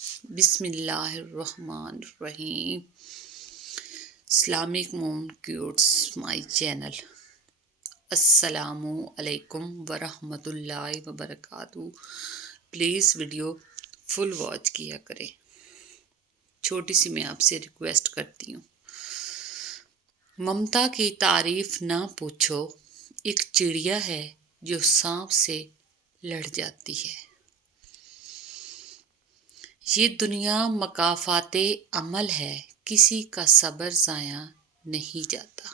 بسم اللہ الرحمن الرحیم. Islamic mom cuties my channel. السلام علیکم ورحمۃ اللہ وبرکاتہ. پلیز ویڈیو فل واچ کیا کریں. چھوٹی سی میں آپ سے ریکویسٹ کرتی ہوں. ممتا کی تعریف نہ پوچھو، ایک چڑیا ہے جو سانپ سے لڑ جاتی ہے. یہ دنیا مکافات عمل ہے، کسی کا صبر ضائع نہیں جاتا.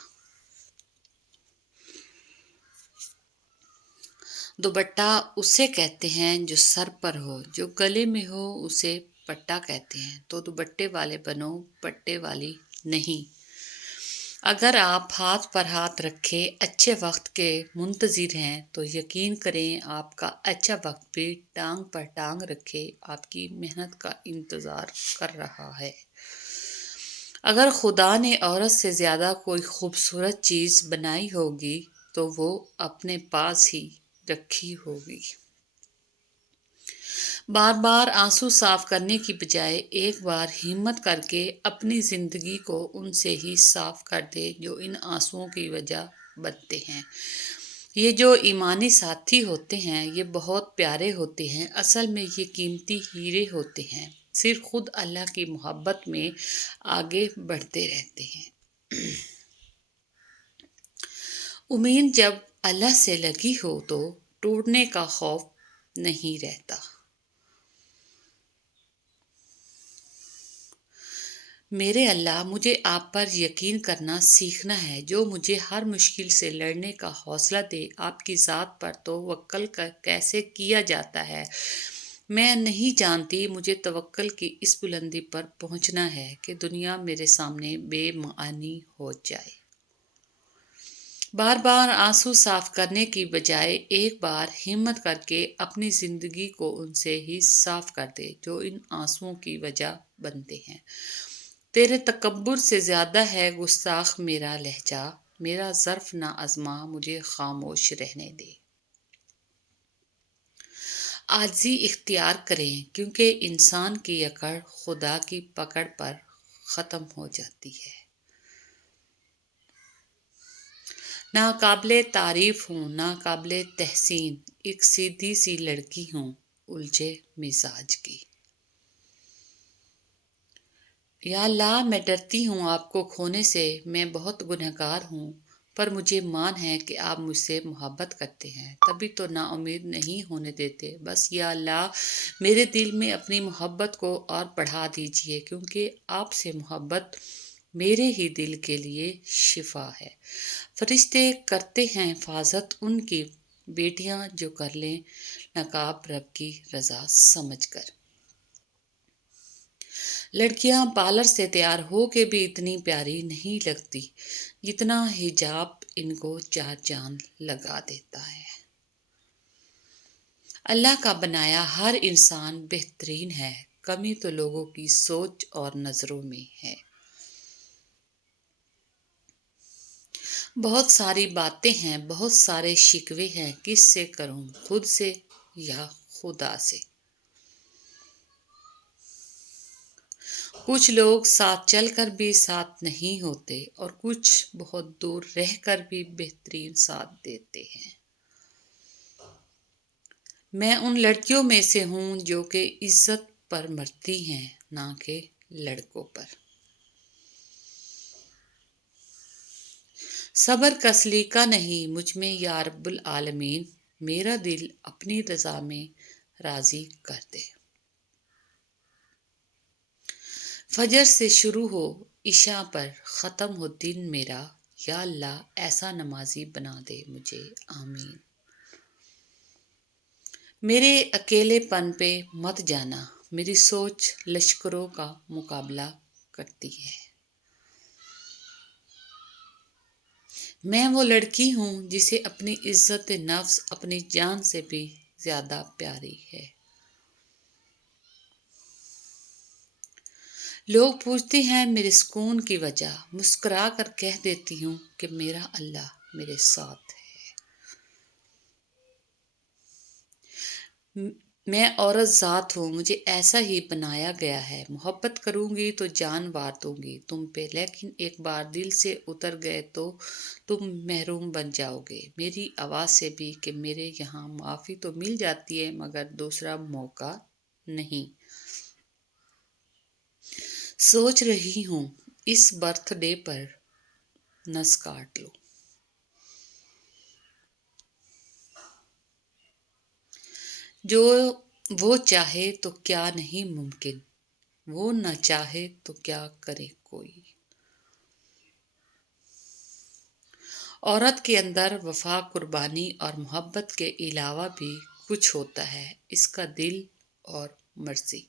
دوپٹہ اسے کہتے ہیں جو سر پر ہو، جو گلے میں ہو اسے پٹا کہتے ہیں. تو دوپٹے والے بنو، پٹے والی نہیں. اگر آپ ہاتھ پر ہاتھ رکھے اچھے وقت کے منتظر ہیں تو یقین کریں آپ کا اچھا وقت بھی ٹانگ پر ٹانگ رکھے آپ کی محنت کا انتظار کر رہا ہے. اگر خدا نے عورت سے زیادہ کوئی خوبصورت چیز بنائی ہوگی تو وہ اپنے پاس ہی رکھی ہوگی. بار بار آنسو صاف کرنے کی بجائے ایک بار ہمت کر کے اپنی زندگی کو ان سے ہی صاف کر دے جو ان آنسوؤں کی وجہ بنتے ہیں. یہ جو ایمانی ساتھی ہوتے ہیں یہ بہت پیارے ہوتے ہیں. اصل میں یہ قیمتی ہیرے ہوتے ہیں، صرف خود اللہ کی محبت میں آگے بڑھتے رہتے ہیں. امید جب اللہ سے لگی ہو تو ٹوٹنے کا خوف نہیں رہتا. میرے اللہ، مجھے آپ پر یقین کرنا سیکھنا ہے جو مجھے ہر مشکل سے لڑنے کا حوصلہ دے. آپ کی ذات پر توکل کیسے کیا جاتا ہے میں نہیں جانتی. مجھے توکل کی اس بلندی پر پہنچنا ہے کہ دنیا میرے سامنے بے معنی ہو جائے. بار بار آنسو صاف کرنے کی بجائے ایک بار ہمت کر کے اپنی زندگی کو ان سے ہی صاف کر دے جو ان آنسوؤں کی وجہ بنتے ہیں. تیرے تکبر سے زیادہ ہے گستاخ میرا لہجہ، میرا ظرف نہ آزما مجھے خاموش رہنے دے. عاجزی اختیار کریں کیونکہ انسان کی اکڑ خدا کی پکڑ پر ختم ہو جاتی ہے. ناقابل تعریف ہوں، ناقابل تحسین، ایک سیدھی سی لڑکی ہوں الجھے مزاج کی. یا اللہ، میں ڈرتی ہوں آپ کو کھونے سے. میں بہت گنہگار ہوں پر مجھے مان ہے کہ آپ مجھ سے محبت کرتے ہیں، تبھی تو نا امید نہیں ہونے دیتے. بس یا اللہ میرے دل میں اپنی محبت کو اور بڑھا دیجیے کیونکہ آپ سے محبت میرے ہی دل کے لیے شفا ہے. فرشتے کرتے ہیں حفاظت ان کی، بیٹیاں جو کر لیں نقاب رب کی رضا سمجھ کر. لڑکیاں پارلر سے تیار ہو کے بھی اتنی پیاری نہیں لگتی جتنا حجاب ان کو چار چاند لگا دیتا ہے. اللہ کا بنایا ہر انسان بہترین ہے، کمی تو لوگوں کی سوچ اور نظروں میں ہے. بہت ساری باتیں ہیں، بہت سارے شکوے ہیں، کس سے کروں، خود سے یا خدا سے. کچھ لوگ ساتھ چل کر بھی ساتھ نہیں ہوتے اور کچھ بہت دور رہ کر بھی بہترین ساتھ دیتے ہیں. میں ان لڑکیوں میں سے ہوں جو کہ عزت پر مرتی ہیں نہ کہ لڑکوں پر. صبر کا سلیقہ نہیں مجھ میں یا رب العالمین، میرا دل اپنی رضا میں راضی کر دے. فجر سے شروع ہو عشاء پر ختم ہو دن میرا، یا اللہ ایسا نمازی بنا دے مجھے، آمین. میرے اکیلے پن پہ مت جانا، میری سوچ لشکروں کا مقابلہ کرتی ہے. میں وہ لڑکی ہوں جسے اپنی عزت نفس اپنی جان سے بھی زیادہ پیاری ہے. لوگ پوچھتے ہیں میرے سکون کی وجہ، مسکرا کر کہہ دیتی ہوں کہ میرا اللہ میرے ساتھ ہے. میں عورت ذات ہوں، مجھے ایسا ہی بنایا گیا ہے۔ محبت کروں گی تو جان وار دوں گی تم پہ، لیکن ایک بار دل سے اتر گئے تو تم محروم بن جاؤ گے میری آواز سے بھی کہ میرے یہاں معافی تو مل جاتی ہے مگر دوسرا موقع نہیں۔ سوچ رہی ہوں اس برتھ ڈے پر نس کاٹ لو۔ جو وہ چاہے تو کیا نہیں ممکن، وہ نہ چاہے تو کیا کرے کوئی۔ عورت کے اندر وفا، قربانی اور محبت کے علاوہ بھی کچھ ہوتا ہے، اس کا دل اور مرضی۔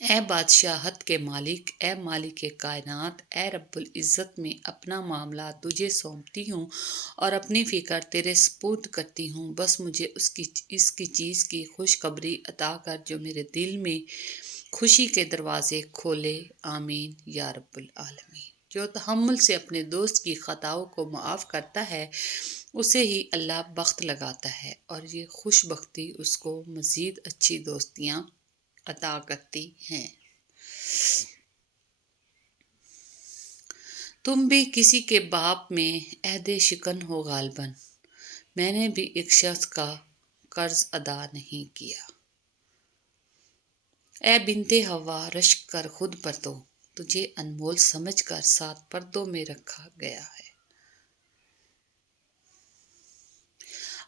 اے بادشاہت کے مالک، اے مالک کائنات، اے رب العزت، میں اپنا معاملہ تجھے سونپتی ہوں اور اپنی فکر تیرے سپرد کرتی ہوں۔ بس مجھے اس کی چیز کی خوشخبری عطا کر جو میرے دل میں خوشی کے دروازے کھولے۔ آمین یا رب العالمین۔ جو تحمل سے اپنے دوست کی خطاؤں کو معاف کرتا ہے اسے ہی اللہ بخت لگاتا ہے، اور یہ خوش بختی اس کو مزید اچھی دوستیاں عطا کرتی ہیں۔ تم بھی کسی کے باپ میں عہد شکن ہو غالباً، میں نے بھی ایک شخص کا قرض ادا نہیں کیا۔ اے بنت حوا، رشک کر خود پر تو، تجھے انمول سمجھ کر 7 پردوں میں رکھا گیا ہے۔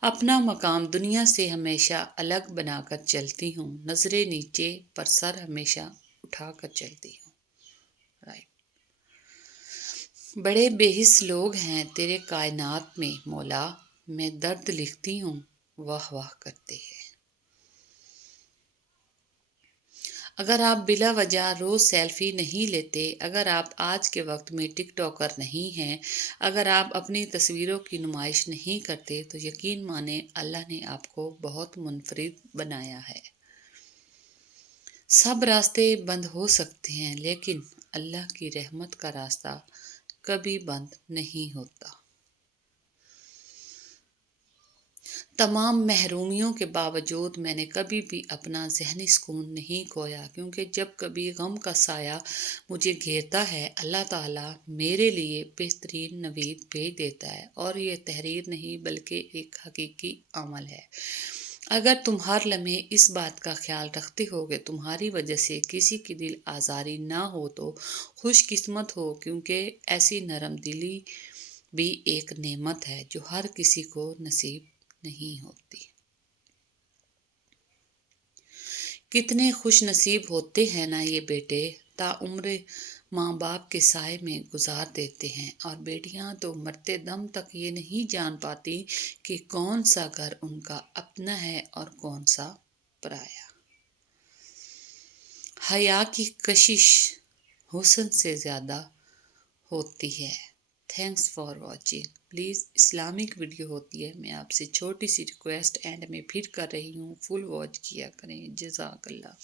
اپنا مقام دنیا سے ہمیشہ الگ بنا کر چلتی ہوں، نظریں نیچے پر سر ہمیشہ اٹھا کر چلتی ہوں۔ بڑے بے حس لوگ ہیں تیرے کائنات میں مولا، میں درد لکھتی ہوں واہ واہ کرتے ہیں۔ اگر آپ بلا وجہ روز سیلفی نہیں لیتے، اگر آپ آج کے وقت میں ٹک ٹاکر نہیں ہیں، اگر آپ اپنی تصویروں کی نمائش نہیں کرتے تو یقین مانیں اللہ نے آپ کو بہت منفرد بنایا ہے۔ سب راستے بند ہو سکتے ہیں لیکن اللہ کی رحمت کا راستہ کبھی بند نہیں ہوتا۔ تمام محرومیوں کے باوجود میں نے کبھی بھی اپنا ذہنی سکون نہیں کھویا، کیونکہ جب کبھی غم کا سایہ مجھے گھیرتا ہے اللہ تعالیٰ میرے لیے بہترین نوید بھیج دیتا ہے، اور یہ تحریر نہیں بلکہ ایک حقیقی عمل ہے۔ اگر تم ہر لمحے اس بات کا خیال رکھتے ہو کہ تمہاری وجہ سے کسی کی دل آزاری نہ ہو تو خوش قسمت ہو، کیونکہ ایسی نرم دلی بھی ایک نعمت ہے جو ہر کسی کو نصیب نہیں ہوتی۔ کتنے خوش نصیب ہوتے ہیں نا یہ بیٹے، تاعمر ماں باپ کے سائے میں گزار دیتے ہیں، اور بیٹیاں تو مرتے دم تک یہ نہیں جان پاتی کہ کون سا گھر ان کا اپنا ہے اور کون سا پرایا۔ حیا کی کشش حسن سے زیادہ ہوتی ہے۔ Thanks for watching. Please Islamic video ہوتی ہے، میں آپ سے چھوٹی سی ریکویسٹ اینڈ میں پھر کر رہی ہوں، فل واچ کیا کریں۔ جزاک اللہ۔